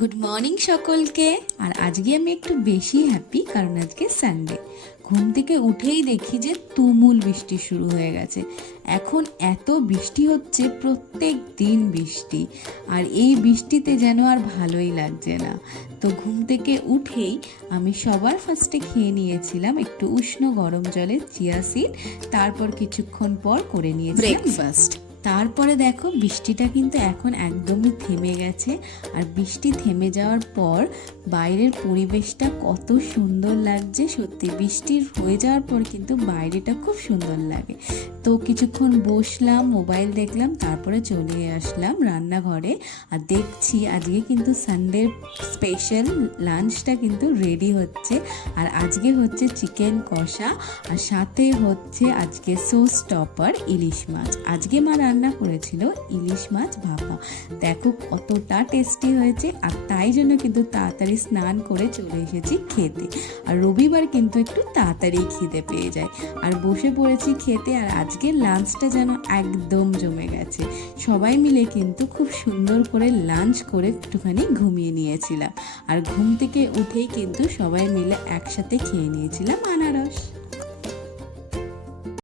Good morning সকলকে। আর আজকে আমি একটু বেশি হ্যাপি, কারণ আজকে সানডে। ঘুম থেকে উঠেই দেখি যে তুমুল বৃষ্টি শুরু হয়ে গেছে। এখন এত বৃষ্টি হচ্ছে, প্রত্যেক দিন বৃষ্টি, আর এই বৃষ্টিতে যেন আর ভালোই লাগছে না। তো ঘুম থেকে উঠেই আমি সবার ফার্স্টে খেয়ে নিয়েছিলাম একটু উষ্ণ গরম জলে চিয়া সিড, তারপর কিছুক্ষণ পর করে নিয়েছিলাম ব্রেকফাস্ট। তারপরে দেখো বৃষ্টিটা কিন্তু এখন একদমই থেমে গেছে। আর বৃষ্টি থেমে যাওয়ার পর বাইরের পরিবেশটা কত সুন্দর লাগছে। সত্যি বৃষ্টির হয়ে যাওয়ার পর কিন্তু বাইরেটা খুব সুন্দর লাগে। তো কিছুক্ষণ বসলাম, মোবাইল দেখলাম, তারপরে চলে আসলাম রান্নাঘরে। আর দেখছি আজকে কিন্তু সানডের স্পেশাল লাঞ্চটা কিন্তু রেডি হচ্ছে। আর আজকে হচ্ছে চিকেন কষা, আর সাথে হচ্ছে আজকে সোস টপার ইলিশ মাছ। আজকে মা রান্না করেছিল ইলিশ মাছ ভাপা। দেখো কতটা টেস্টি হয়েছে। আর তাই জন্য কিন্তু তাড়াতাড়ি স্নান করে চলে এসেছি খেতে। আর রবিবার কিন্তু একটু তাড়াতাড়ি খিদে পেয়ে যায়। আর বসে পড়েছি খেতে। আর আজকের লাঞ্চটা যেন একদম জমে গেছে। সবাই মিলে কিন্তু খুব সুন্দর করে লাঞ্চ করে একটুখানি ঘুমিয়ে নিয়েছিলাম। আর ঘুম থেকে উঠেই কিন্তু সবাই মিলে একসাথে খেয়ে নিয়েছিলাম আনারস।